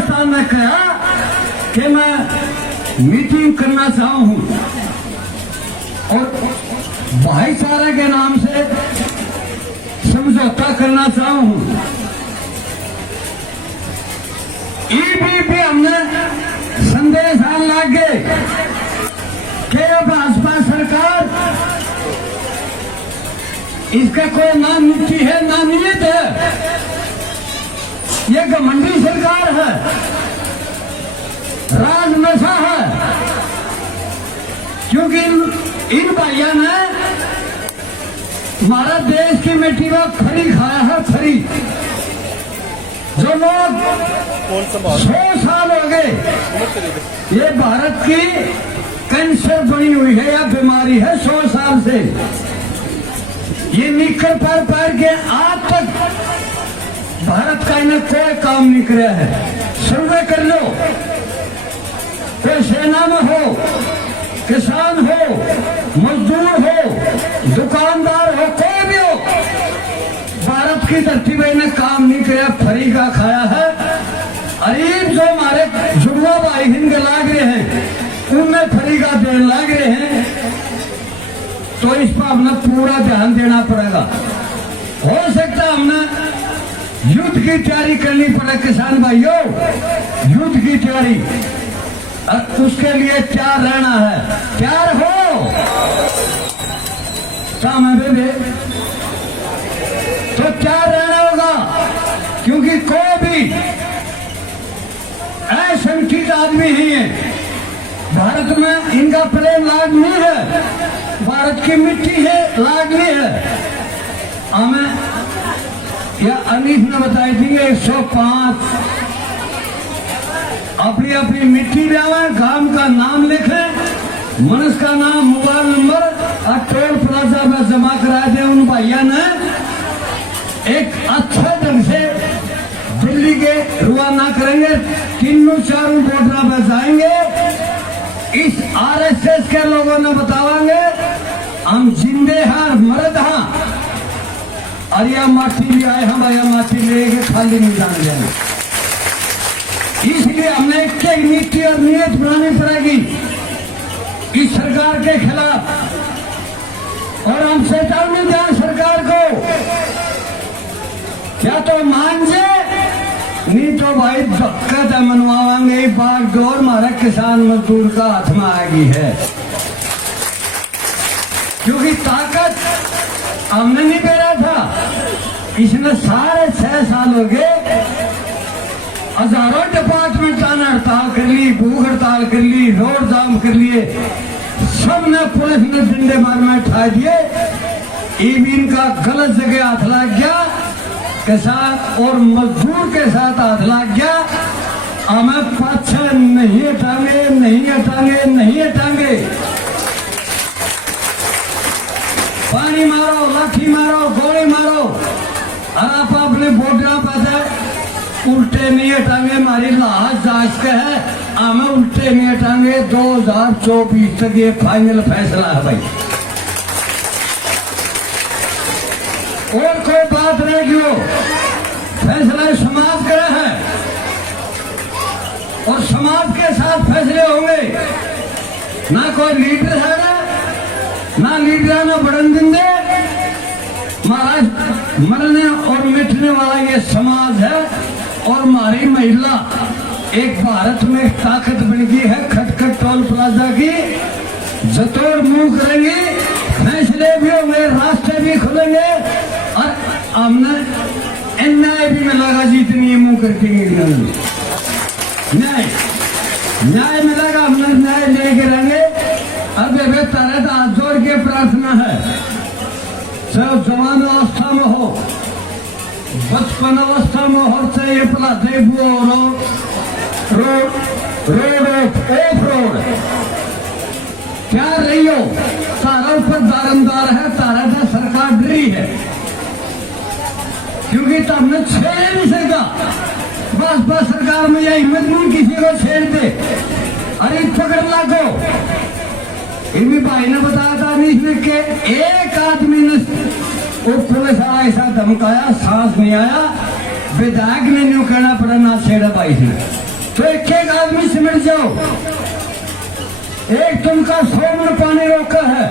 स्थान में कहा कि मैं मीटिंग करना चाहता हूं और भाईचारे के नाम से समझौता करना चाहता हूं। ईबीपी हमने संदेश आने लगे कि भाजपा सरकार इसका कोई ना नीति है ना नीयत है, ये घमंडी सरकार है, राज नशा है। क्योंकि इन भाइयों ने हमारा देश की मिट्टी में खरी खाया है, खरी। जो लोग 100 साल हो गए, ये भारत की कैंसर बनी हुई है या बीमारी है 100 साल से। ये निकल पर के आज तक भारत का इन्हें कोई काम नहीं किया है। सर्वे कर लो, कोई सेना में हो, किसान हो, मजदूर हो, दुकानदार हो, कोई भी हो, भारत की धरती में इन्हें काम नहीं किया, फरी का खाया है। अरीब जो हमारे जुड़वा भाई हिंद लाग रहे हैं, उनमें फरी का देने लाग रहे हैं, तो इस पर हमने पूरा ध्यान देना पड़ेगा। हो सकता है हमने युद्ध की तैयारी करनी पड़े किसान भाइयों, युद्ध की तैयारी, उसके लिए तैयार रहना है। तैयार हो काम है बेबे, तो तैयार रहना होगा। क्योंकि कोई भी असंगठित आदमी ही है, भारत में इनका प्रेम लाग नहीं है, भारत की मिट्टी है, लाग नहीं है। हमें या अनीस ने बताई थी 105 अपनी अपनी मिट्टी लावे, गांव का नाम लिखे, मनुष्य का नाम, मोबाइल नंबर और टोल प्लाजा में जमा करा दे। उन भैया ने एक अच्छे ढंग से दिल्ली के रवाना करेंगे, तीनों चारों बॉर्डर में जाएंगे। इस आरएसएस के लोगों ने बतावांगे हम जिंदे हैं, मर्द हैं, और यह माटी भी आए हम, यह माटी लेके खाली नहीं जाने देंगे। इसलिए हमने एक नीति और नीयत बनानी पड़ेगी इस सरकार के खिलाफ, और हम चेतावनी दें सरकार को, क्या तो मान जाए, नहीं तो भाई दिक्कत मनवाएंगे। एक बार डोर हमारा किसान मजदूर का हाथ में आएगी है, क्योंकि ताकत हमने नहीं बेरा था। इसने 6.5 साल हो गए, हजारों डिपार्टमेंट ने हड़ताल कर ली, भूख हड़ताल कर ली, रोड जाम कर लिए, सबने पुलिस ने डंडे मार में उठा दिए। ईवीन का गलत जगह हाथ लग गया, किसान और मजदूर के साथ हाथ लग गया। हमें पाछे नहीं हटाएंगे, नहीं हटाएंगे, नहीं हटाएंगे। पानी मारो, लाठी मारो, गोली मारो, और आप अपने बॉर्डर पर जाए, उल्टे नहीं हटाएंगे। हमारी लाश जांच के है, हमें उल्टे नहीं हटाएंगे। 2024 तक ये फाइनल फैसला है भाई, और कोई बात नहीं। क्यों फैसला समाज का है, और समाज के साथ फैसले होंगे। ना कोई लीडर है, ना लीडर ना बढ़न देंगे। महाराज मरने और मिटने वाला ये समाज है, और हमारी महिला एक भारत में एक ताकत बन गई है। खटखट टोल प्लाजा की जतोड़ मुंह करेंगे, फैसले भी होंगे, रास्ते भी खुलेंगे, और हमने न्याय भी मिलेगा जितनी मुंह करके न्याय मिलेगा, हमने न्याय लेके रहेंगे। अब वे तारे तो हाथ जोड़ के प्रार्थना है, सब जवान अवस्था में हो, बचपन अवस्था में हो, चाहिए पला देबू रोड ऑफ रोड क्या रही हो, तारा ऊपर दारंदार है, तारा था सरकार डरी है। क्योंकि तो हमने छेड़ नहीं सका, बस सरकार में यह हिम्मत नहीं किसी को छेड़ दे, अरे पकड़ लागो। इनकी भाई ने बताया था नहीं के एक आदमी ने वो पुलिस ऐसा धमकाया, सांस नहीं आया, विधायक ने न्यू कहना पड़ा ना छेड़ा भाई ने। तो एक एक आदमी सिमट जाओ। एक तुमका 100 मन पानी रोका है,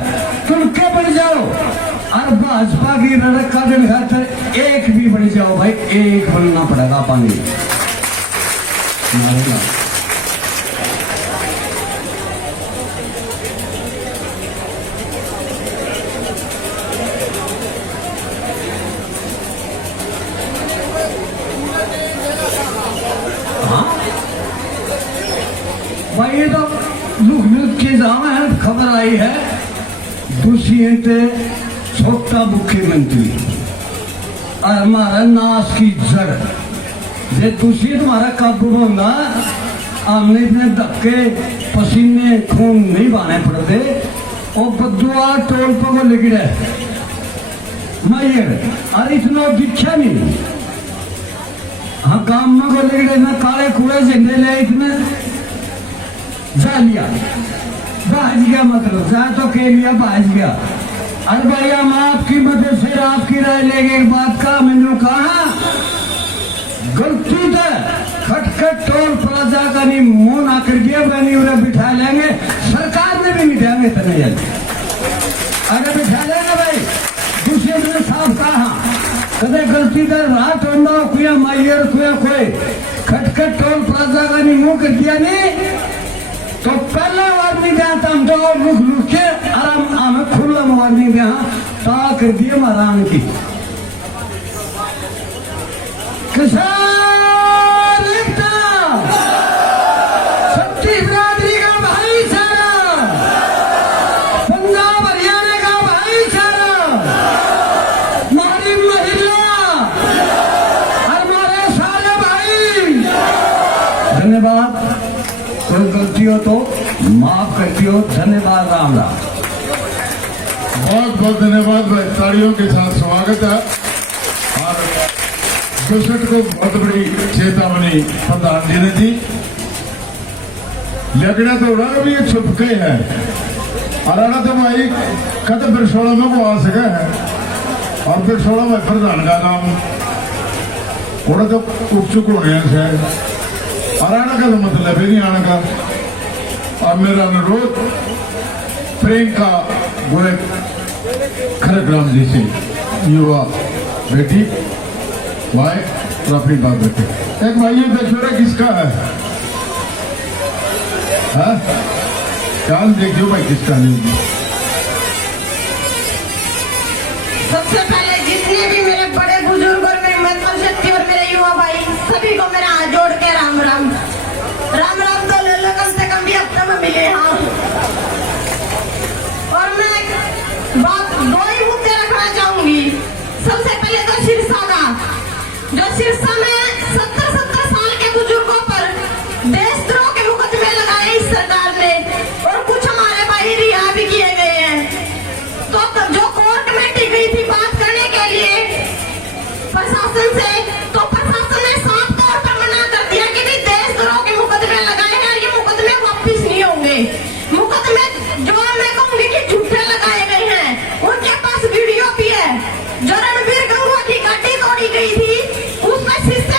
तुम के बढ़ जाओ और भाजपा की लड़क का दिन खातर एक भी बढ़ जाओ भाई, एक बनना पड़ेगा पानी। भाई ये तो दुख दुख की जाम है, खबर आई है दुष्यंत छोटा मुख्यमंत्री और हमारा नाश की जड़ ये दूषित हमारा काबू होगा। हमने इतने धक्के पसीने खून नहीं बहाने पड़ते और बदुआ टोल पर लिख रहे मैयर और इतना दिखा नहीं। हाँ काम में को लिख रहे ना काले कूड़े झंडे ले इतने जा लिया भाज गया, मतलब जा तो के लिया भाज गया। अरे भाई हम आपकी मदद से आपकी राय लेंगे। एक बात का मैंने कहा गलती है खटखट टोल प्लाजा का नहीं मुंह ना कर दिया बनी उन्हें बिठा लेंगे, सरकार ने भी बिठाएंगे तो नहीं अगर बिठा लेंगे भाई। दूसरे ने साफ कहा कदे गलती है रात होना कुया माइयर कुया कोई खटखट टोल प्लाजा का नहीं मुंह कर दिया नहीं तो पहला वार्निंग दिया था हम तो रुक रुक के आराम हमें खुला वार्निंग दिया ता कर दिए महारान की किसान एकता सच्ची बिरादरी का भाईचारा, पंजाब हरियाणा का भाईचारा, हमारी महिला हमारे सारे भाई। धन्यवाद। कोई गलती हो तो माफ करती हो। धन्यवाद। राम राम। बहुत बहुत धन्यवाद भाई, तालियों के साथ स्वागत है। और दुष्ट को बहुत बड़ी चेतावनी प्रधान जी ने दी। लगना तो उड़ा भी छुप गए हैं और अड़ा तो भाई कद बिरसोड़ा में को आ सके है और बिरसोड़ा में प्रधान का काम उड़ा तो उपचुक होने से और आने का तो मतलब ही नहीं आने का। और मेरा अनुरोध प्रियंका गोरे खड़गराम जी से युवा बेटी भाई और अपनी बात बेटे एक भाई ये दशहरा किसका है? चाल देखियो भाई किसका नहीं। सबसे पहले जितने भी मेरे बड़े बुजुर्ग और मेरे मंत्र शक्ति और मेरे युवा भाई सभी को मेरा हाथ जोड़ के राम राम। राम राम तो ले लो, कम से कम भी हफ्ते में मिले। हाँ, और मैं बात दो ही मुद्दे रखना चाहूंगी। सबसे पहले तो सिरसा का, जो सिरसा में 70 साल के बुजुर्गों पर देशद्रोह के मुकदमे लगाए इस सरकार ने और कुछ हमारे भाई रिहा भी किए गए हैं। तो जो कोर्ट में टिक गई थी बात करने के लिए प्रशासन से, तो प्रशासन ने साफ तौर पर मना कर दिया कि देशद्रोह के मुकदमे लगाए हैं और ये मुकदमे वापिस नहीं होंगे। मुकदमे जो मैं कहूंगी कि झूठे लगाए गए हैं, उनके पास वीडियो भी है। जो रणबीर गंगवा की गाड़ी तोड़ी गई थी उसमें शीशे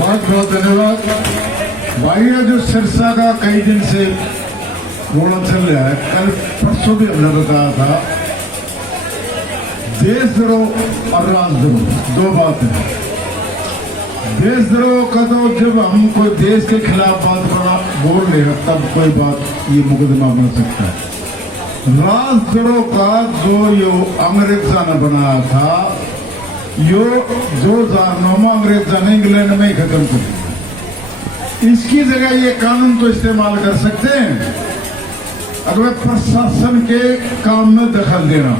बहुत बहुत धन्यवाद भाई। ये जो सिरसा का कई दिन से रोड़ा चल रहा है, कल परसों भी हमने बताया था, देशद्रोह और राजद्रोह दो बात है। देशद्रोह का तो जब हम कोई देश के खिलाफ बात बोल रहे हैं तब कोई बात ये मुकदमा बन सकता है। राजद्रोह का जो यो अंग्रेजा ने बनाया था, यो 2009 में अंग्रेजा ने इंग्लैंड में ही खत्म कर दिया। इसकी जगह ये कानून तो इस्तेमाल कर सकते हैं अगर प्रशासन के काम में दखल देना,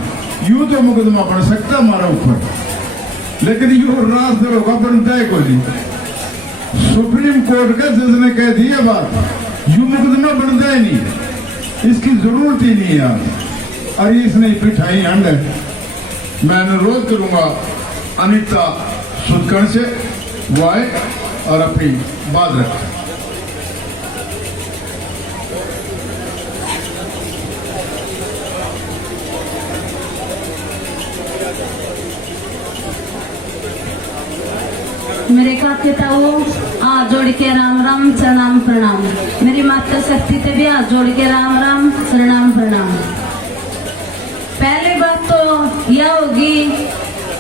यूं तो मुकदमा बन सकता है हमारा ऊपर, लेकिन यूं राजद्रोह का बनता है कोई नहीं। सुप्रीम कोर्ट के जज ने कह दी है बात, यूं मुकदमा बनता ही नहीं, इसकी जरूरत ही नहीं है यार। और इसने पिठाई हंड है। मैं अनुरोध करूंगा अनिता सुदकर्ण से वो आए और अपनी बात रखें। मेरे काके ताऊ हाथ जोड़ के राम राम प्रणाम प्रणाम। मेरी माता शक्ति ते भी हाथ जोड़ के राम राम प्रणाम प्रणाम। पहली बात तो यह होगी,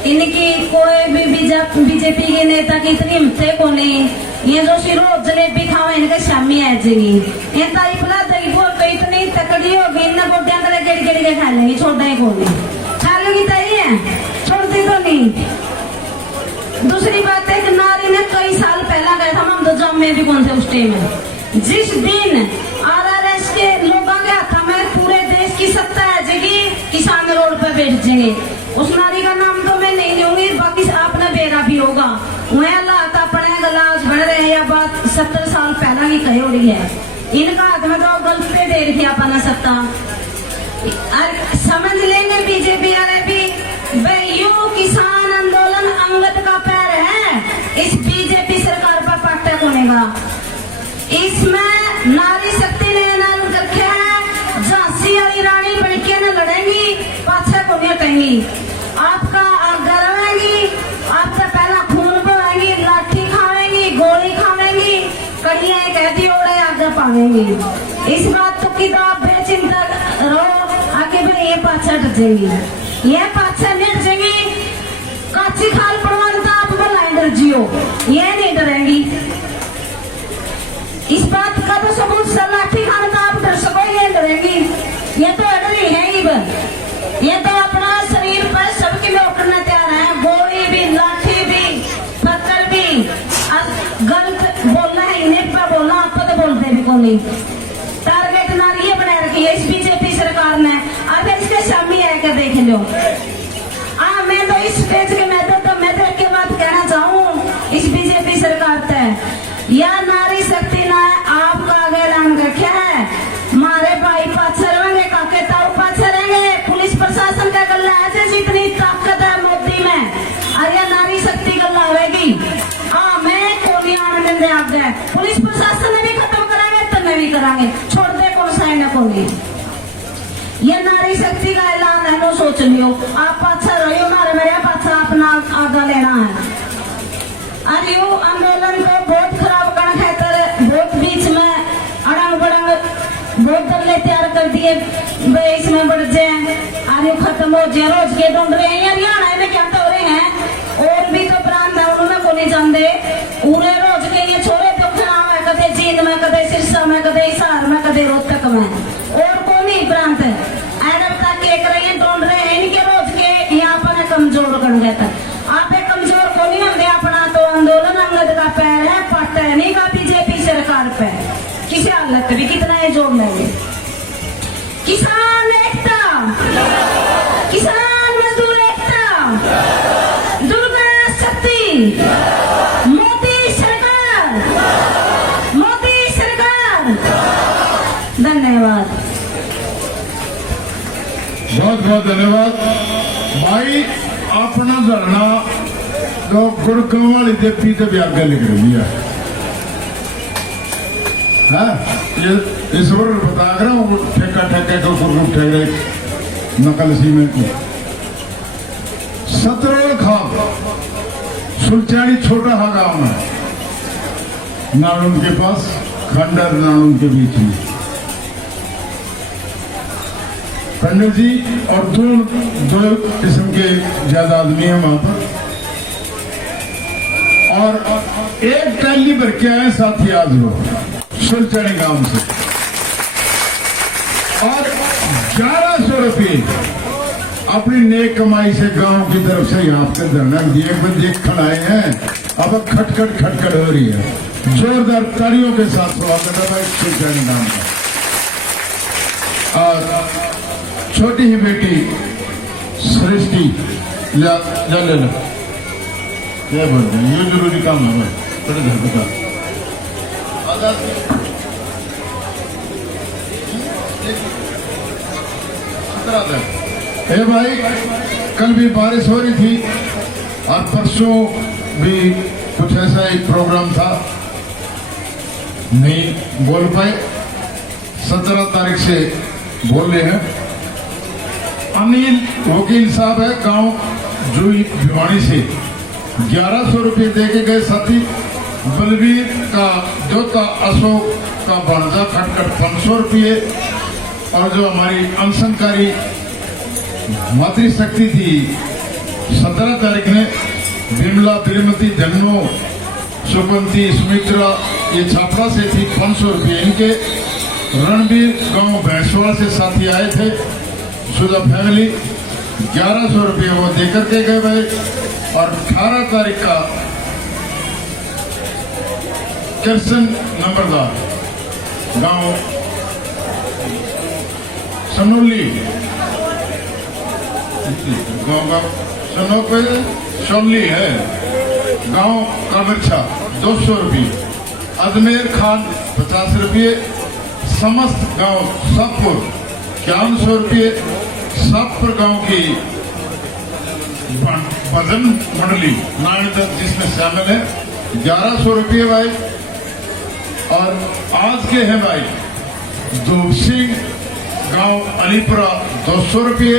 इनकी कोई भी बीजेपी के नेता की इतनी हिम्मत को नहीं, ये जो रोज जलेबी खाओ इनके शामी आ जाएगी। ये ताई फला दही बोल तो इतनी तकड़ी होगी, इन गोटियां तले गेड़ी गेड़ी के खा लेंगी, छोड़ देंगे को नहीं खा लेंगी ताई है, छोड़ती तो नहीं। दूसरी बात है कि नारी ने कई साल पहला गया था, हम तो जम में भी कौन थे उस टाइम में, जिस दिन आरआरएस के लोगों के हाथ में पूरे देश की सत्ता आ जाएगी, किसान रोड पे बैठ जाएंगे। उस नारी का नाम तो मैं नहीं लूंगी, बाकी आपने बेरा भी होगा। वह हालात अपने गलास बढ़ रहे हैं, या बात 70 साल पहला की कही हो रही है। इनका हाथ में तो गल्फ पे दे रखी अपना सत्ता, समझ लेंगे बीजेपी वाले भी यू किसान आंदोलन अंगद का पैर है, इस बीजेपी सरकार पर पट्टा कोनेगा। इसमें नारी शक्ति ने ऐलान रखे है, झांसी वाली रानी बनके न लड़ेंगी, पाछे को नहीं हटेंगी। आपका गरवेंगी, आपसे पहला खून बहाएंगी, लाठी खावेंगी, गोली खावेंगी, कड़ियां कहती ओड़े आगे पावेंगी। इस बात तो की तो आप बेचिंता रहो, आगे भी ये पाछे हट जाएंगी, ये पाछे मिट जाएंगी। काची खाल पड़वान तो आप बुलाए डर जियो, ये नहीं डरेंगी। इस बात का तो सबूत लाठी खान तो आप डर सको, ये डरेंगी, ये तो डर ही है ही बस। ये तो अपना शरीर पर सबके में उठना तैयार है, गोली भी, लाठी भी, पत्थर भी। गलत बोलना है इन्हें पर बोलना, आप तो बोलते भी कौन नहीं। टारगेट नारी बना रखी है इस बीजेपी सरकार ने, अब इसके शामी आकर देख लो। मैं तो इस स्टेज के मैं तो के बात कहना चाहूँ इस बीजेपी सरकार से, या नारी शक्ति ना आपका आगे ऐलान रखा है, हमारे भाई पाछे रहेंगे, काके ताऊ पाछे रहेंगे, पुलिस प्रशासन का गला है, जितनी ताकत है मोदी में, अरे नारी शक्ति गला आवेगी। मैं कोनी आने दे आगे, पुलिस प्रशासन ने भी खत्म कराएंगे, तब भी कराएंगे, छोड़ दे कौन सा है को नहीं। ये नारी शक्ति का ऐलान है, नो सोच लियो, आप पाछा रहियो, मारे मेरे पाछा अपना आगा लेना है। अरे यो आंदोलन को बहुत खराब करना खातर बहुत बीच में अड़ंग बड़ंग बहुत दल्ले तैयार कर दिए, इसमें बढ़ जाए, अरे खत्म हो जाए, रोज के ढूंढ रहे हैं, हरियाणा में क्या तो हो रहे हैं, और भी तो प्रांत है उनमें को नहीं जानते, पूरे रोज के ये छोरे तो खराब है, कदे जींद में, कदे सिरसा में, कदे हिसार में, कदे रोहतक में, और को नहीं प्रांत ढूंढ रहे हैं, इनके रोज के यहाँ पर कमजोर कर देता है। आप कमजोर को नहीं होंगे, अपना तो आंदोलन अंगद का पैर है, पट्टा नहीं का बीजेपी सरकार पे, किसी हालत भी कितना ये जोड़ लेंगे। किसान एकता, किसान मजदूर एकता, दुर्गा शक्ति, मोदी सरकार, मोदी सरकार। धन्यवाद, बहुत बहुत धन्यवाद भाई। अपना धरना तो गुड़कम वाली देपी तो भी आगे लिख रही है, ये इस बार बता रहा हूँ, ठेका ठेके को गुरगुप ठेक रहे नकल सीमेंट को 17 खाप सुलचानी छोटा हा गांव में नालुंद के पास, खंडर नालुंद के बीच में। पंडित जी और दो किस्म के ज्यादा आदमी हैं वहां पर, और एक टैली भर के आए साथी आज वो सुलचनी गांव से, और 1100 रुपये अपनी नेक कमाई से गांव की तरफ से यहाँ पे धरना दिए देखकर आए हैं। अब खटखट खटखट हो रही है। जोरदार तालियों के साथ स्वागत है भाई सुलचनी गांव का। और छोटी ही बेटी सृष्टि ले लो, ये बोल रहे हैं, ये जरूरी काम है भाई, थोड़े घर बता। ए भाई, कल भी बारिश हो रही थी और परसों भी कुछ ऐसा एक प्रोग्राम था, नहीं बोल पाए। 17 तारीख से बोल रहे हैं। अनिल वकील साहब है गांव जुई भिवानी से, 1100 रुपये दे के गए साथी। बलवीर का जोता अशोक का भांजा खटखट 500 रुपये, और जो हमारी अनशनकारी मातृशक्ति थी 17 तारीख ने बिमला बिरमती जन्नो सुपंती सुमित्रा ये छापरा से थी 500 रुपये इनके। रणबीर गांव भैंसवाड़ा से साथी आए थे सुधा फैमिली, 1100 रुपये वो देकर के गए भाई। और 18 तारीख का कृष्ण नंबरदार गांव सनोली गांव का सोनली है गांव का बच्चा 200 रुपये। अजमेर खान 50 रुपये। समस्त गांव सापुर 5100 रुपये। सापुर गांव की भजन मंडली नारायण जिसमें शामिल है 1100 रुपये भाई। और आज के हैं भाई धूप सिंह गांव अलीपुरा 200 रुपये।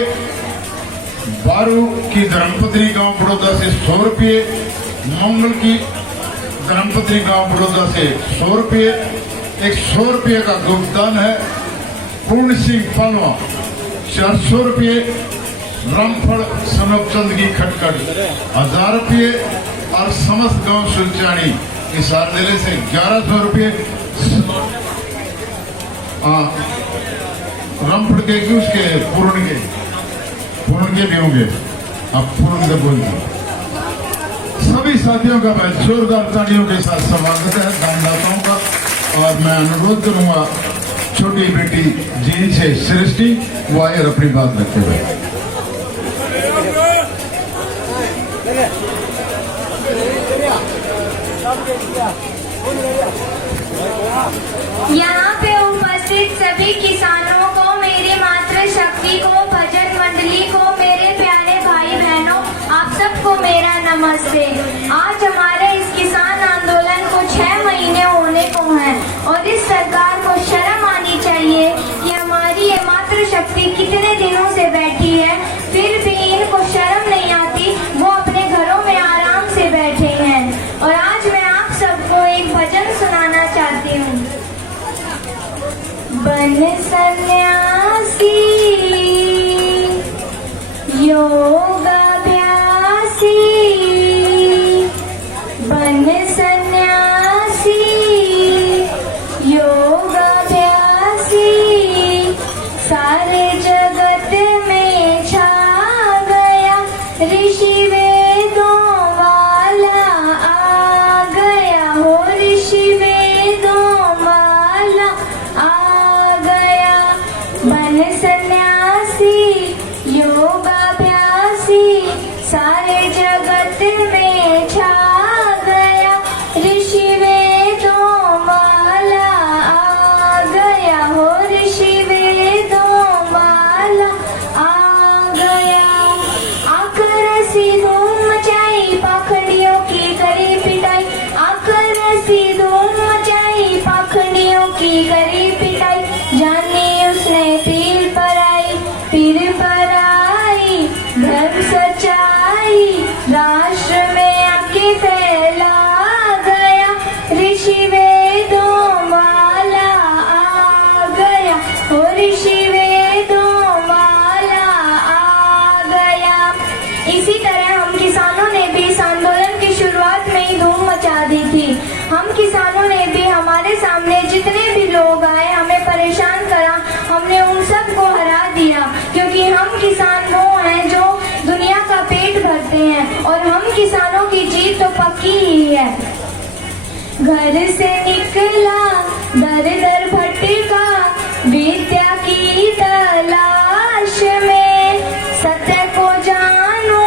बारू की धर्मपत्री गांव बड़ौदा से 100 रुपये। मंगल की धर्मपत्री गांव बड़ौदा से 100 रुपये। एक 100 रुपये का गुप्तदान है। पूर्ण सिंह पालवा 400 रुपये। रामफल सनब चंद की खटखट 1000 रुपये। और समस्त गांव सुलचानी हिसार जिले से 1100 रुपये। रामफल के उसके पूर्ण के भी होंगे, आप पूर्ण के बोल दो। सभी साथियों का मैं जोरदार तालियों के साथ स्वागत है दानदाताओं का। और मैं अनुरोध करूंगा छोटी बेटी जी से सृष्टि वो आए और अपनी बात रखते हुए। यहाँ पे उपस्थित सभी किसानों को, मेरी मातृशक्ति को, भजन मंडली को, मेरे प्यारे भाई बहनों, आप सबको मेरा नमस्ते। आज हमारे इस किसान आंदोलन को 6 महीने होने को हैं और इस सरकार को शर्म आनी चाहिए कि हमारी ये मातृशक्ति कितने दिनों से बैठी है, फिर भी इनको शर्म नहीं आती। वो अपने घरों में आराम से बैठे हैं। और आज मैं आप सबको एक भजन सुनाना चाहती हूँ। बन सन्यासी योगाभ्यासी, बन सन्यासी योगाभ्यासी, सारे जगत में छा गया ऋषि वेदों वाला आ गया हो, ऋषि वेदों वाला आ गया। बन सन्यासी योगाभ्यासी, ऋषि वेदों वाला आ गया। इसी तरह हम किसानों ने भी इस आंदोलन की शुरुआत में ही धूम मचा दी थी। हम किसानों ने भी, हमारे सामने जितने भी लोग आए हमें परेशान करा, हमने उन सब को हरा दिया, क्योंकि हम किसान वो हैं जो दुनिया का पेट भरते हैं और हम किसानों की जीत तो पक्की ही है। घर से निकला दर दर भटका विद्या की तलाश में, सत्य को जानू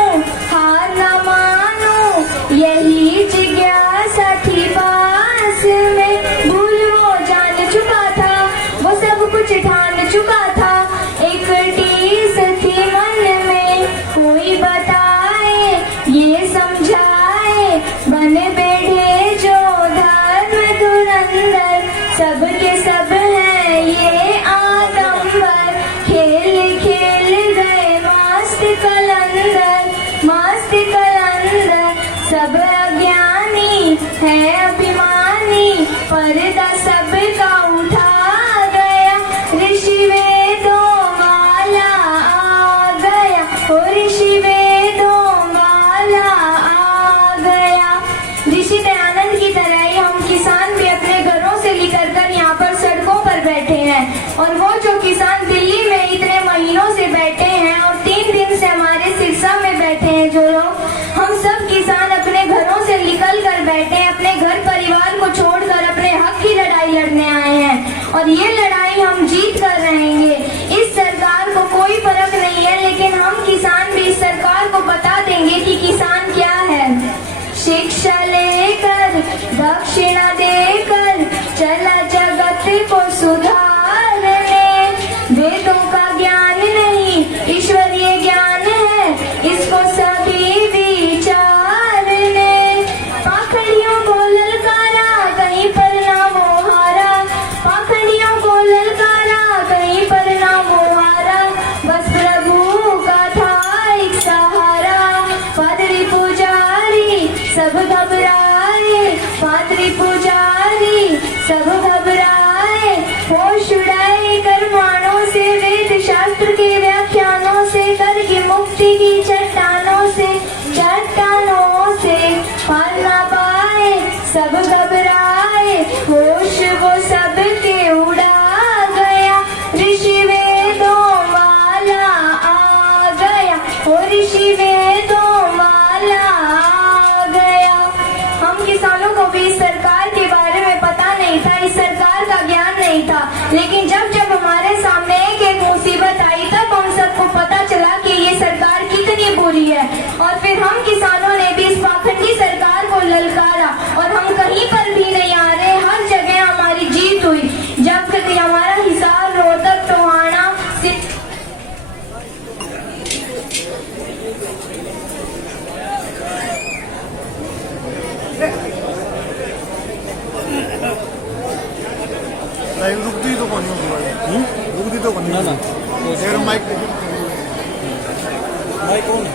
हार न मानू यही जिज्ञासा थी पास में। भूल वो जान चुका था, वो सब कुछ ठान चुका था, एक टीस थी मन में, कोई बताए ये समझाए, बन बैठे जो धर्म धुरंधर, सबके सब हैं ये आदमवर, खेल खेल गए मस्त कलंदर, मस्त कलंदर। सब अज्ञानी है अभिमानी, पर्दा सबका उठा गया, ऋषि वेदों वाला आ गया, ओ ऋषि वेदों वाला आ गया। ऋषि दयानंद की तरह ही हम किसान भी अपने घरों से निकल कर यहाँ पर सड़कों पर बैठे हैं, और वो जो किसान दिल्ली में इतने महीनों से बैठे हैं और 3 दिन से हमारे सिरसा में बैठे हैं जो लोग, हम सब किसान अपने घरों से निकल कर बैठे हैं, अपने घर परिवार को छोड़कर अपने हक की लड़ाई लड़ने आए हैं, और ये लड़ाई हम जीत कर रहेंगे। इस सरकार को कोई फर्क नहीं है, लेकिन हम किसान भी इस सरकार को बता देंगे कि किसान क्या है। शिक्षा लेकर दक्षिणा देकर चला जगत को सुधारने, वेदों का ज्ञान नहीं ईश्वरीय ज्ञान है, इसको सभी विचारने। पाखंडियों को ललकारा कहीं पर ना मोहारा, पाखंडियों को ललकारा कहीं पर ना मोहारा, बस प्रभु का था एक सहारा। पादरी पुजारी सब घबराए, पादरी पुजारी सब घबराए, होश उड़ाए कर्माणों से, वेद शास्त्र के व्याख्यानों से, करगी मुक्ति की चट्टानों से, चट्टानों से पार ना पाए, सब घबराए, होश वो सबके उड़ा गया, ऋषि वेदों वाला आ गया, ओ ऋषि वेदों वाला आ गया। हम किसानों को भी इस सरकार के बारे में पता नहीं था, इस सरकार का ज्ञान नहीं था, लेकिन जब जब हमारे सामने एक एक मुसीबत आई तब हम सबको पता चला कि ये सरकार कितनी बुरी है, और फिर हम किसानों ने भी इस पाखंडी सरकार को ललकारा, और हम कहीं पर भी नहीं आ रहे, हर जगह हमारी जीत हुई। जब कभी हमारा हिसार रोहतक टोहाना रुकती तो कौन रुकती तो कौन ना फिर माइक माइक कौन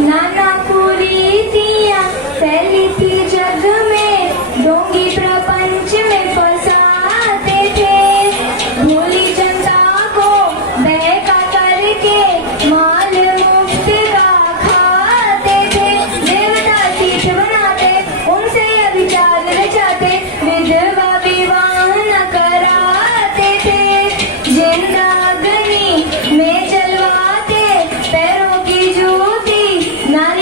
नाना कुरीतियां फैली थी जग में, ढोंगी प्रपंच में फंसाते थे, भोली जनता को बहका करके माल मुफ्त का खाते थे, देवता तीर्थ बनाते उनसे अभिचार रचाते, विधवा विवाह न कराते थे, जिंदा अग्नि में जलवाते पैरों की जूती नारी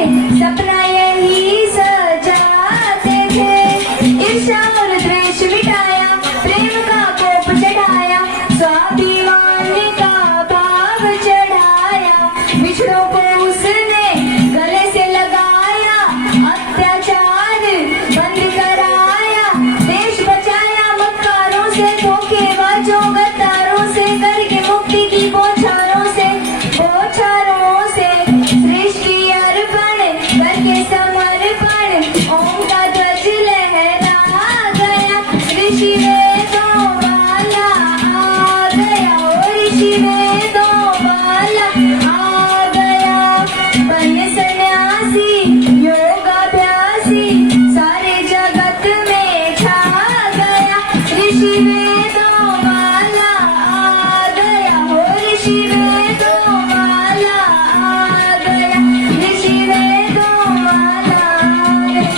सपना यही सजाते थे। ईर्ष्या और द्वेष मिटाया, प्रेम का कोप चढ़ाया, स्वाभिमान का भाव चढ़ाया। बिछड़ों को उसने गले से लगाया, अत्याचार बंद कराया। देश बचाया मक्कारों से, धोखेबाजों गद्दारों से, करके मुक्ति की बौछारों से, बौछारों से। सृष्टि अर्पण करके समर्पण, ओम का ध्वज लहरा गया। ऋषि वेदों वाला आ गया, ओ ऋषि वेदों वाला आ गया। बन सन्यासी योगाभ्यासी, सारे जगत में छा गया। ऋषि वेदों वाला आ गया, ओ ऋषि वेदों वाला आ गया। ऋषि वेदों वाला आ गया।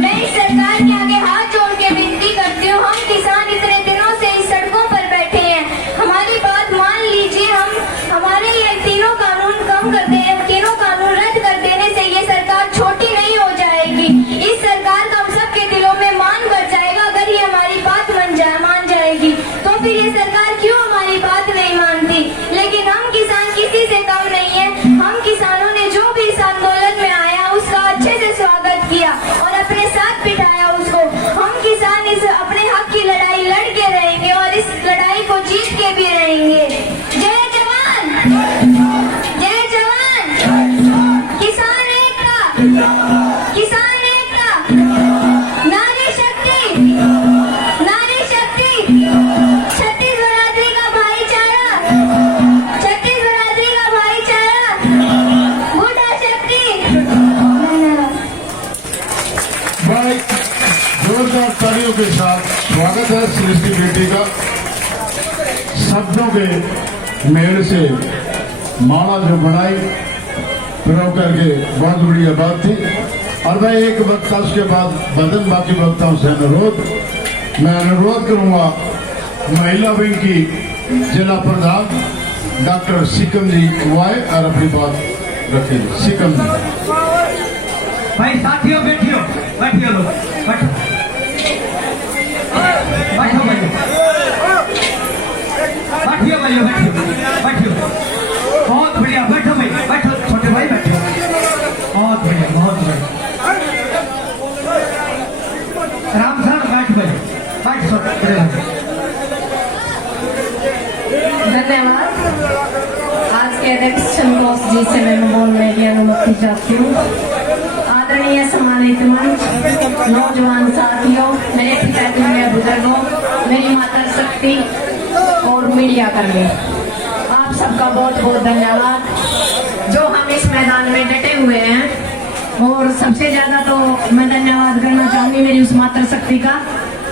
मैं इस सरकार के आगे हाथ जोड़ के विनती करती हूँ, हम किसान इतने दिनों से इस सड़कों पर बैठे हैं, हमारी बात मान लीजिए। हम हमारे ये तीनों कानून कम कर देने, तीनों कानून रद्द कर देने से ये सरकार छोटी नहीं हो जाएगी। इस सरकार का हम सबके दिलों में मान बढ़ जाएगा। अगर ये हमारी बात मान जाएगी तो फिर ये सरकार क्यों हमारी बात नहीं मानती। लेकिन हम किसान किसी से कम नहीं है। हम किसानों ने जो भी इस आंदोलन में आया उसका अच्छे से स्वागत किया और अपने साथ बिठाया उसको। हम किसान इस अपने हक की लड़ाई लड़ के रहेंगे और इस लड़ाई को जीत के भी रहेंगे। जय जवान, जय जवान। किसान एकता, किसान एकता, नारी शक्ति, नारी शक्ति। छत्तीस बरादरी का भाईचारा, छत्तीस बरादरी का भाईचारा, बूढ़ा शक्ति। भाई जोरदार तालियों के साथ स्वागत है सृष्टि बेटी का। शब्दों के मेल से माला जो बनाई प्रयोग करके बहुत बढ़िया बात थी। और मैं एक वक्ता उसके बाद बदन बाकी वक्ताओं से मैं अनुरोध करूंगा महिला विंग की जिला प्रधान डॉक्टर सिकम जी वो आए और अपनी बात रखें। सिकम जी। भाई साथियों बैठियो, बैठियो लोग, बैठो बैठो भाइयों, बैठियो भाइयों, बैठियो बैठियो। बहुत बढ़िया, बैठो भाई, बैठो छोटे भाई, बैठो। बहुत बढ़िया, बहुत बढ़िया। राम सर बैठ भाई, बैठ छोटे भाई। धन्यवाद। आज के अध्यक्ष चंद्रबोस जी से मैं बोलने की अनुमति चाहती हूँ। आदरणीय सम्मानित मंच, नौजवान साथियों, मेरे पिताजी, मेरे बुजुर्गों, मेरी माता शक्ति और मीडिया कर्मी, आप सबका बहुत बहुत धन्यवाद जो हम इस मैदान में डटे हुए हैं। और सबसे ज्यादा तो मैं धन्यवाद करना चाहूंगी मेरी उस माता शक्ति का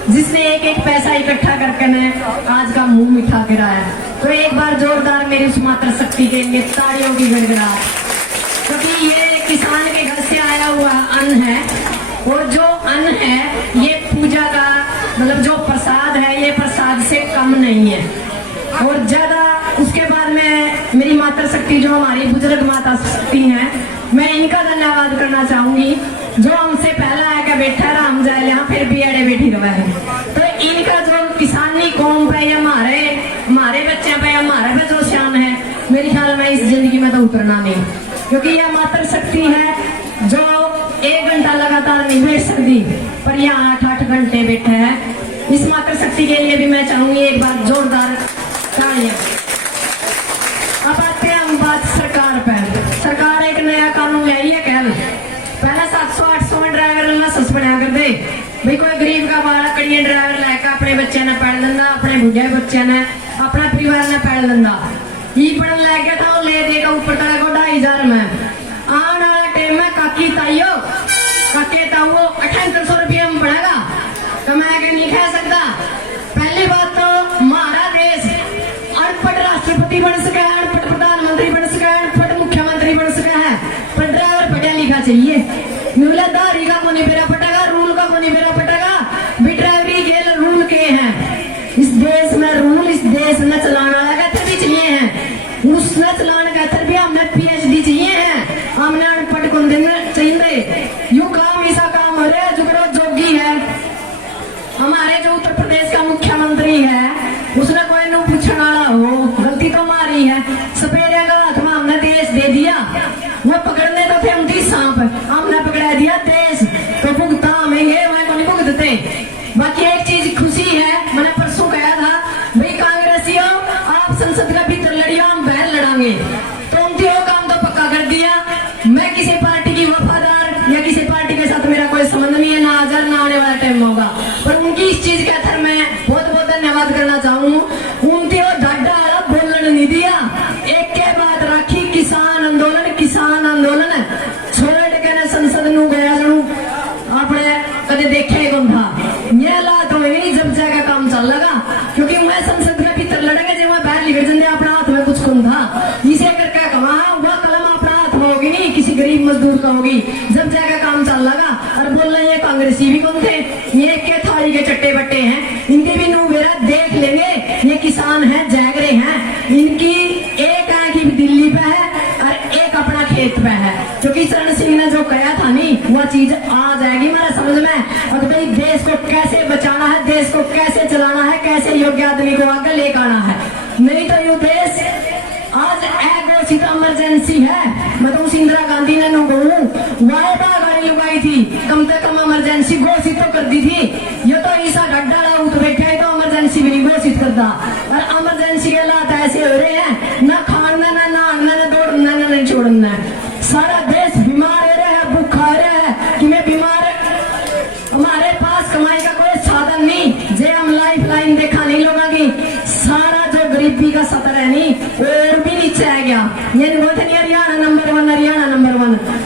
जिसने एक एक पैसा इकट्ठा करके मैं आज का मुंह मिठा गिराया। तो एक बार जोरदार मेरी उस माता शक्ति के लिए तालियों की गड़गड़ाहट, क्योंकि ये किसान के घर से आया हुआ अन्न है और जो अन्न है ये पूजा का मतलब जो प्रसाद है ये प्रसाद से कम नहीं है। और ज्यादा उसके बाद में मेरी माता शक्ति जो हमारी बुजुर्ग माता शक्ति हैं, मैं इनका धन्यवाद करना चाहूंगी जो हमसे पहला आकर बैठा राम जाए यहाँ फिर भी अड़े बैठी रहा है। तो इनका जो किसानी कौम पे हमारे बच्चे पे हमारे पे जो शान है, मेरे ख्याल में इस जिंदगी में तो उतरना नहीं, क्योंकि यह मातृ शक्ति है जो 1 घंटा लगातार नहीं बैठ सकती पर यहाँ 8-8 घंटे बैठे हैं। इस मातृ शक्ति के लिए भी मैं चाहूंगी एक बार जोरदार तालियां। अब आते हैं हम बात सरकार पे। सरकार एक नया कानून लाई है कल, पहले 700-800 में ड्राइवर लाइसेंस बना कर दे भाई, कोई गरीब का बालक कड़िया ड्राइवर लेकर अपने बच्चे ने पढ़ लेंदा, अपने बुढ़े बच्चे ने अपना परिवार ने पढ़ लेंदा। ई पढ़न लगे तो ले देगा ऊपर तक 2,500 में। आने वाला टाइम में काकी ताइयो काके ताओ 7800 रुपये में पड़ेगा, तो मैं आगे नहीं कह सकता। पहली बात तो हमारा देश अनपढ़ राष्ट्रपति बन सका है, अनपढ़ प्रधानमंत्री बन सका है, अनपढ़ मुख्यमंत्री बन सका है, पर ड्राइवर पढ़ा लिखा चाहिए। मिलदारी का को नहीं बेरा पटेगा, रूल का को नहीं बेरा पटेगा, भी ड्राइवरी के रूल के हैं इस देश में। रूल इस देश में चलाने वाला कहते भी चाहिए हैं, उसने चलाने कहते भी हमने PhD चाहिए है, हमने अनपढ़ को यू काम ऐसा काम हो रहा है जुगरा जोगी है हमारे जो उत्तर प्रदेश का मुख्यमंत्री है उसने कोई नु पूछने वाला हो गलती तो हमारी है सपेरे का हाथ में हमने देश दे दिया वो पकड़ने तो थे 29 सांप हमने पकड़ा दिया देश तो भुगता हमें ये वह को नहीं भुगतते। बाकी एक चीज खुशी है मैंने परसों कहा था भाई कांग्रेसियों आप संसद का भीतर लड़ियो हम बहन लड़ांगे तो उनकी वो काम तो पक्का कर दिया। मैं किसी पार्टी की वफादार या किसी पार्टी के साथ मेरा कोई संबंध नहीं है ना हाजिर ना आने वाला टाइम होगा पर उनकी इस चीज के अथर मैं बहुत बहुत धन्यवाद करना चाहूँ। उनकी वो ढड्डा बोलने नहीं दिया एक के बात राखी किसान आंदोलन छोड़ के न संसद नु गया जनू आपने कदे देखे कौन था ये लात हो नहीं जब जाएगा काम चल लगा क्योंकि मैं संसद में भीतर लड़ेंगे जब मैं बाहर निकल जाते अपना हाथ में कुछ कौन था इसे करके कमा वह कलम अपना हाथ में होगी नहीं किसी गरीब मजदूर का होगी जब जाएगा काम चल लगा। और बोल रहे हैं कांग्रेसी भी कौन थे ये के थाली के चट्टे बट्टे हैं इनके भी नु मेरा देख लेंगे ये किसान है जागरे हैं इनकी एक आंख दिल्ली पे है और एक अपना खेत पे है क्योंकि चरण सिंह ने जो कहा था नहीं वह चीज आ जाएगी मेरा समझ में। और भाई देश को कैसे बचाना है देश को कैसे चलाना है कैसे योग्य आदमी को आगे लेकर आना है नहीं तो ये देश आज घोषित इमरजेंसी है। मैं तो इंदिरा गांधी ने वायदा गाड़ी लगाई थी कम से कम इमरजेंसी घोषित तो कर दी थी ये तो ऐसा गड्ढा तो बैठा है तो इमरजेंसी भी नहीं घोषित करता। और इमरजेंसी के हालात ऐसे हो रहे हैं न खाना न नहाना न दौड़ना न नहीं छोड़ना सारा देश बीमार हो रहा है भूखा हो रहा है कि मैं बीमार हमारे पास कमाई का कोई साधन नहीं जे हम लाइफ लाइन देखा नहीं लोगों की सारा जो गरीबी का सतर है नहीं और भी नीचे आ गया ये बोलते नहीं हरियाणा नंबर 1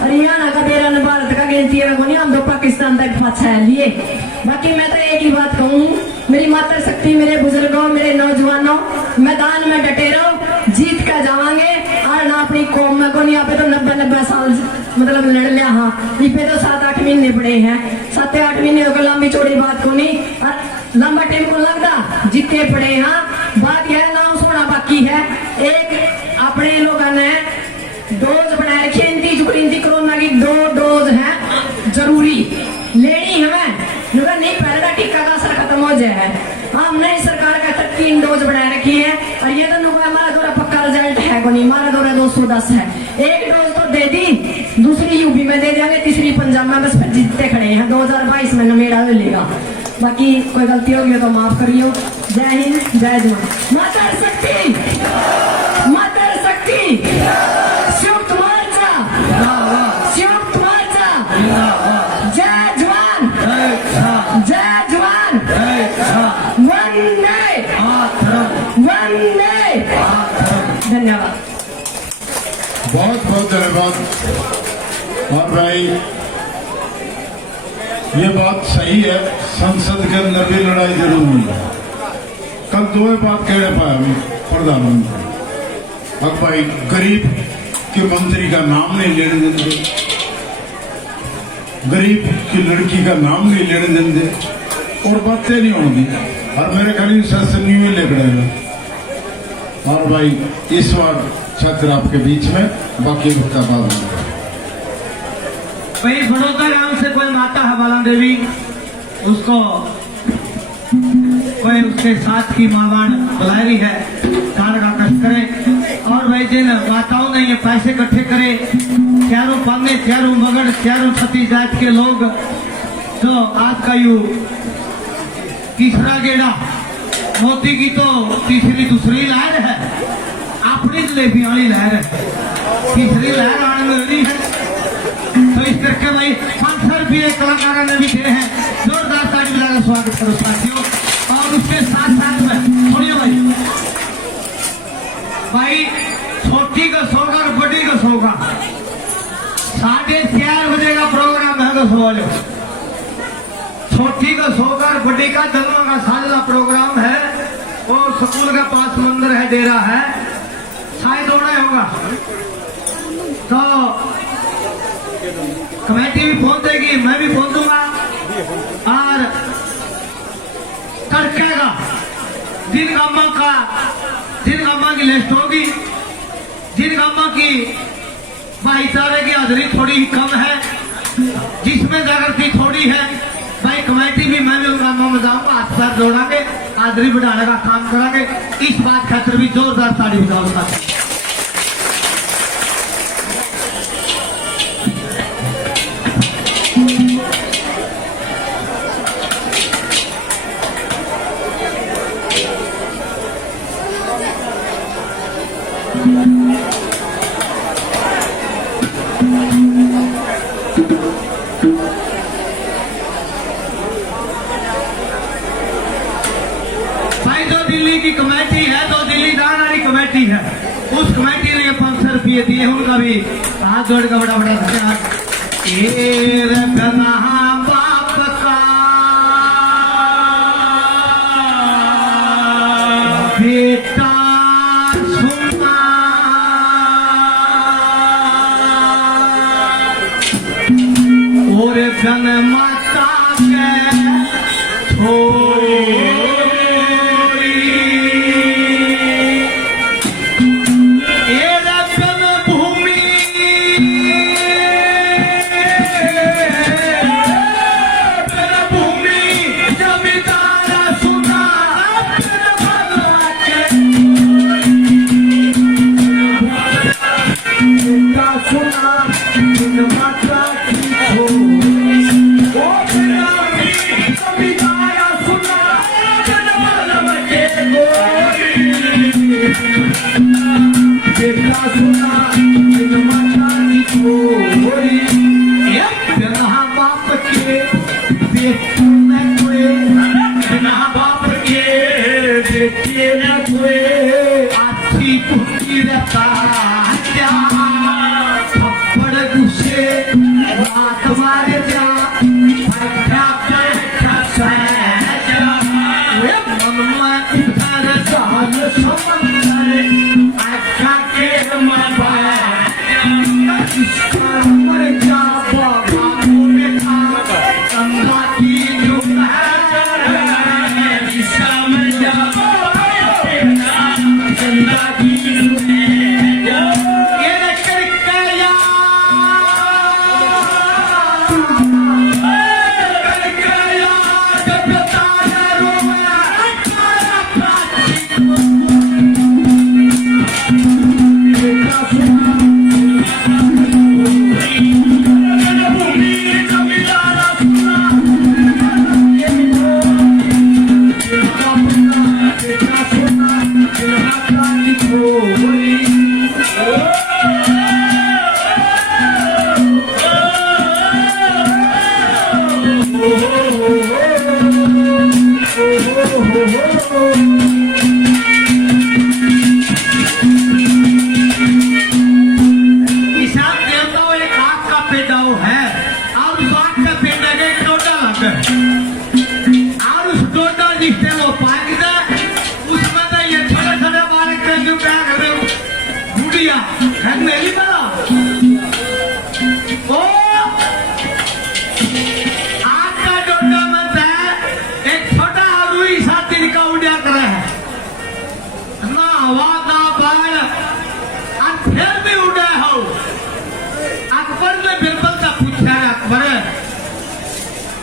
हरियाणा का 13 भारत का गिनती है हम तो पाकिस्तान तक पछा लिए। बाकी मैं तो एक ही बात कहूँ मेरी मातृ शक्ति मेरे बुजुर्गों मेरे नौजवानों मैदान में डटे रहो जीत कर जावांगे और ना अपनी कौम में को नहीं यहाँ पे तो 90 साल मतलब लड़ लिया हाँ इस पे तो 7-8 महीने पड़े हैं 7-8 महीने होकर लंबी चौड़ी बात को नहीं और लंबा टाइम को लगता जितने पड़े हाँ बात यह नाम सोना बाकी है। एक अपने लोगों ने डोज बनाए रखी इनकी कोरोना की 2 डोज है जरूरी लेनी हमें नहीं पहले टीका का असर खत्म हो जाए हमने सरकार का 3 डोज बना रखी है और ये तो हमारा दौरा पक्का रिजल्ट है को नहीं हमारा दौरा 210 है एक डोज तो दे दी दूसरी यूपी में दे देंगे तीसरी पंजाब में बस फिर जीतते खड़े हैं 2022 में नमेड़ा मिलेगा। बाकी कोई गलती होगी तो माफ करियो। जय हिंद जय जवान माता शक्ति संयुक्त मोर्चा संयुक्त मोर्चा जय जवान वंदे धन्यवाद बहुत बहुत धन्यवाद। और भाई ये बात सही है संसद के अंदर भी लड़ाई जरूर हुई है। कल 2 बात कह पाया प्रधानमंत्री अब भाई गरीब के मंत्री का नाम नहीं लेने देंगे गरीब की लड़की का नाम नहीं लेने देंगे और बातें नहीं होंगी और मेरे ख्याल सेशन न्यू ही लेकर और भाई इस बार छत्र आपके बीच में बाकी का बाद वही बड़ौदा गांव से कोई माता है बाला देवी उसको कोई उसके साथ की मावान बुलाई है कार का कष्ट करे और भाई जिन माताओं ने ये पैसे इकट्ठे करे चारों पाने चारों मगड़ चारों छत्तीस जात के लोग जो आज का यू तीसरा गेड़ा मोदी की तो दूसरी लहर है अपनी जलेबी वाली लहर है तीसरी लहर आने में रही है तो इस करके भाई 500 रुपये कलाकारों ने भी दिए हैं जोरदार ताली बजाकर स्वागत करो साथियों। और उसके साथ साथ में थोड़ी भाई छोटी का सोगा और बड़ी का सोगा 4:30 बजे का प्रोग्राम है तो सो लो छोटी का सोगा और बड़ी का जन्म का साल प्रोग्राम है और स्कूल के पास मंदिर है डेरा है शायद होना होगा तो कमेटी भी पहुंचेगी मैं भी पहुंचूंगा और तड़के का जिन गामा की लिस्ट होगी जिन गामा की भाईचारे की हाजिरी थोड़ी कम है कमेटी है भाई, कमेटी भी मैं भी उन कामों में जाऊंगा, हाथ पैर जोड़ांगे, हाजिरी बढ़ाने का काम करेंगे। इस बात खातिर भी जोरदार ताड़ी बजाऊंगा। भाई जो दिल्ली की कमेटी है, जो दिल्ली दान वाली कमेटी है, उस कमेटी ने 500 रुपये दिए, उनका भी हाथ जोड़ का बड़ा बड़ा धन्यवाद। ए रखना बाप का बेटा सुना, और जन माता के छोरी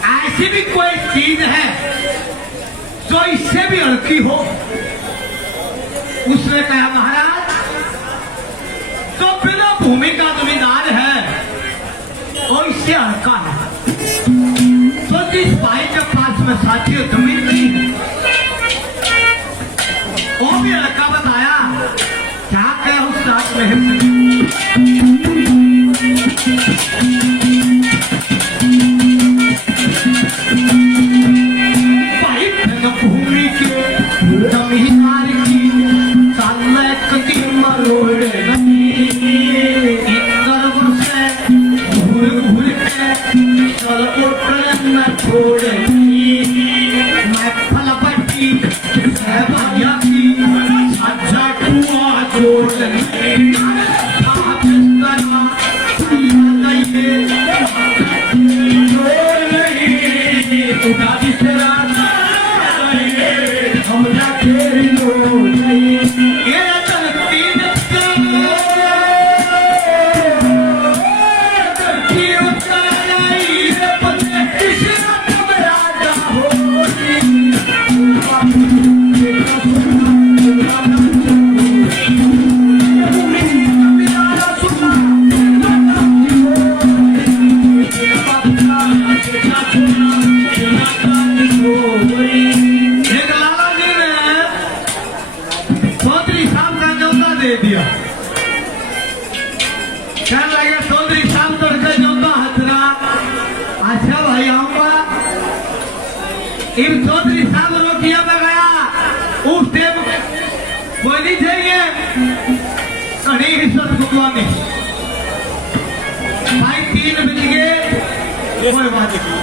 ऐसी भी कोई चीज है जो इससे भी हल्की हो? उसने कहा महाराज, जो बिना भूमि का जमींदार है वो इससे हल्का है। तो जिस भाई के पास में साथियों जमीन नहीं है वो भी हल्का बताया। क्या कह उस रात में भूमि के जमींदार की चालक की मरोड़ से घूर घूर के चल उठ न छोड़। मैं फलपट्टी भैया की सज्जा कुआ जोड़ किसी अच्छा भाई आऊंगा इन चौधरी साहब रोटियां में गया उस टाइम कोई नहीं चाहिए कहीं रिश्वत भुगवाने भाई 3 बज गए कोई बात नहीं।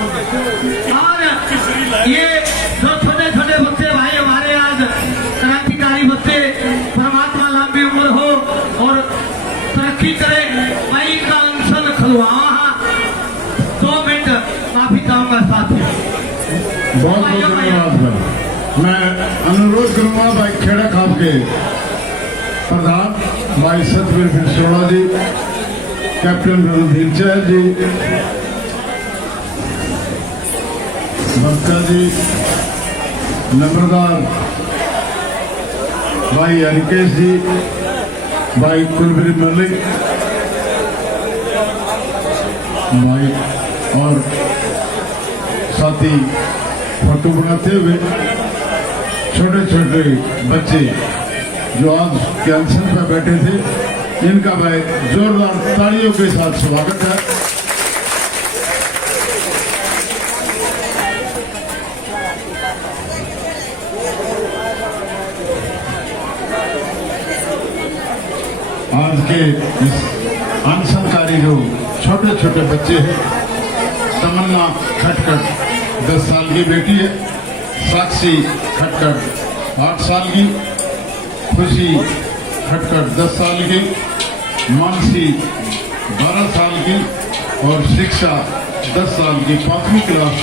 और ये जो छोटे छोटे बच्चे भाई हमारे आज क्रांतिकारी बच्चे परमात्मा लंबी उम्र हो और तरक्की करे वही का अनशन खुलवा 2 मिनट माफी चाहूंगा साथी। बहुत बहुत धन्यवाद भाई। मैं अनुरोध करूंगा भाई खेड़ा खाप के प्रधान भाई सतवीर बिरसोड़ा जी, कैप्टन रणधीर चहल जी, बक्का जी, नम्रदार भाई हरिकेश जी, भाई कुलबीर मलिक भाई और साथी फोटो बनाते हुए छोटे छोटे बच्चे जो आज कैंसर पर बैठे थे, इनका भाई जोरदार तालियों के साथ स्वागत है। आज के इस अनशनकारी जो छोटे छोटे बच्चे हैं, तमन्ना खटखट 10 साल की बेटी है, साक्षी खटखट 8 साल की, खुशी खटखट 10 साल की, मानसी 12 साल की और शिक्षा 10 साल की। 5वीं क्लास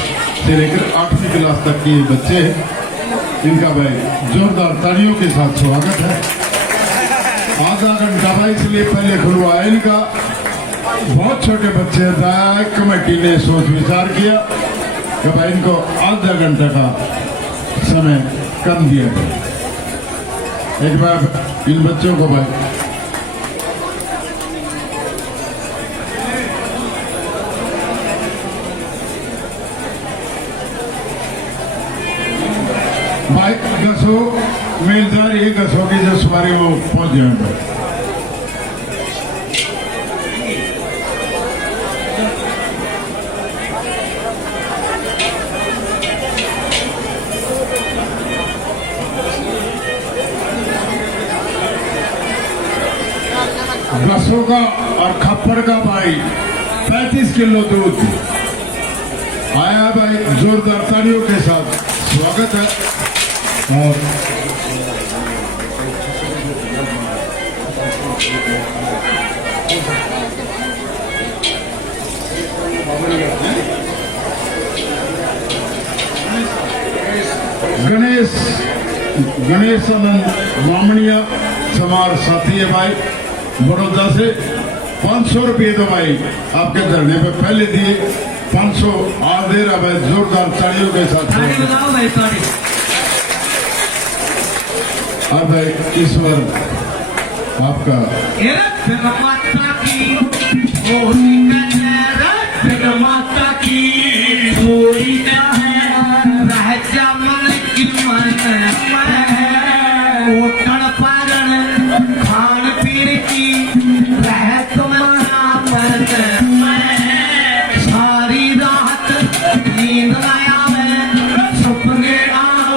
से लेकर 8वीं क्लास तक के बच्चे हैं, इनका भाई जोरदार तालियों के साथ स्वागत है। आधा घंटा भाई इसलिए पहले खुलवाया इनका, बहुत छोटे बच्चे हैं, कमेटी ने सोच विचार किया कि भाई इनको आधा घंटा का समय कम दिया गया। एक बार इन बच्चों को भाई गसो मेलदार ये गसो की जो सवारी वो पहुंच जाएंगे। गसों का और खप्पर का भाई 35 किलो दूध आया भाई, जोरदार तालियों के साथ स्वागत है। और गणेश आनंद मामनिया समार साथी है भाई बड़ौदा से, 500 रुपये तो भाई आपके धरने पे पहले दिए, 500 आज दे रहा भाई, जोरदार तालियों के साथ। अब भाई ईश्वर आपका माता की माता की मन की ओटन पालन खान पीन की रहत सारी रात नींद आया सपने आवे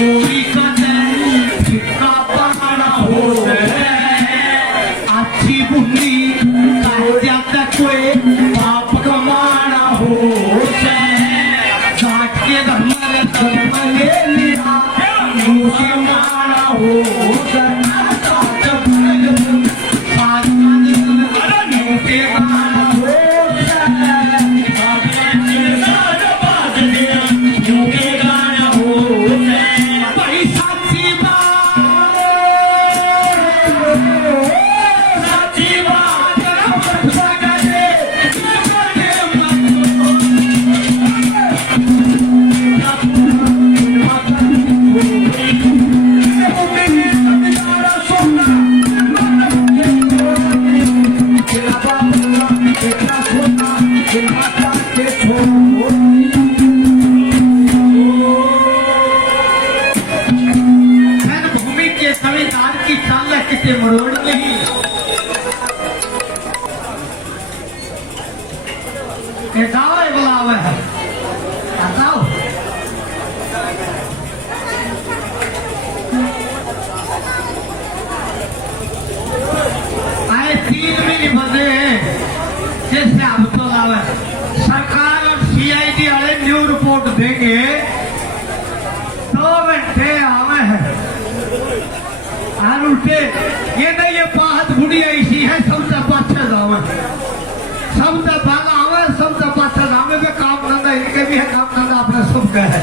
कोई कदर सिक्का पहाड़ा हो अच्छी बुनी कहत्या कोई पाप कमाना हो काट के धर्मले लिया मुझे माना हो भूमि के संविधान की चाल किसे मरोड़ नहीं बुलावा है बताओ आए 3 महीने बंदे जैसे अब तो लावा सरकार और सीआईडी वाले न्यू रिपोर्ट देंगे 2 घंटे आवे है उल्टे ये नहीं ये पाहत बुढ़ी ऐसी है सबसे पाछे जावे सबसे पहला आवे सबसे पाछे जावे में काम धंधा इनके भी है काम धंधा अपना सब का है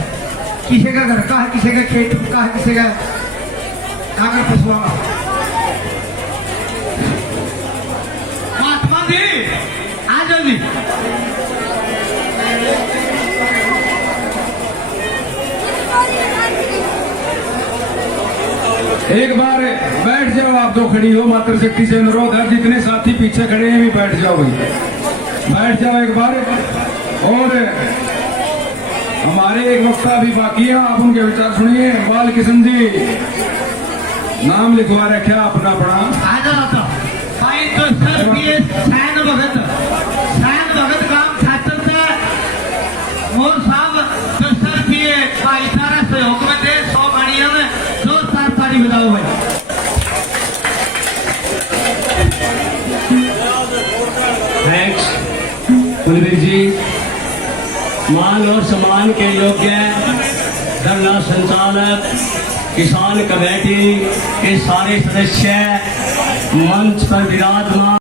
किसी का घर का है किसी का खेत का है किसी का कागर फसवा महात्मा जी आ जल्दी एक बार बैठ जाओ आप दो खड़ी हो मात्र शक्ति से अनुरोध है जितने साथी पीछे खड़े हैं भी बैठ जाओ भाई बैठ जाओ एक बार और हमारे एक वक्ता भी बाकी है आप उनके विचार सुनिए बाल किशन जी नाम लिखवा रखा अपना अपना भाई तो सर ये सैन भगत काम छात्र था मोर साहब तो सर ये भाई सारा सहयोग में दे 100 गाड़ियों में 2 साल पारी बताओ भाई थैंक्स कुलवीर जी मान और सम्मान के योग्य धरना संचालक किसान कमेटी के सारे सदस्य मंच पर विराजमान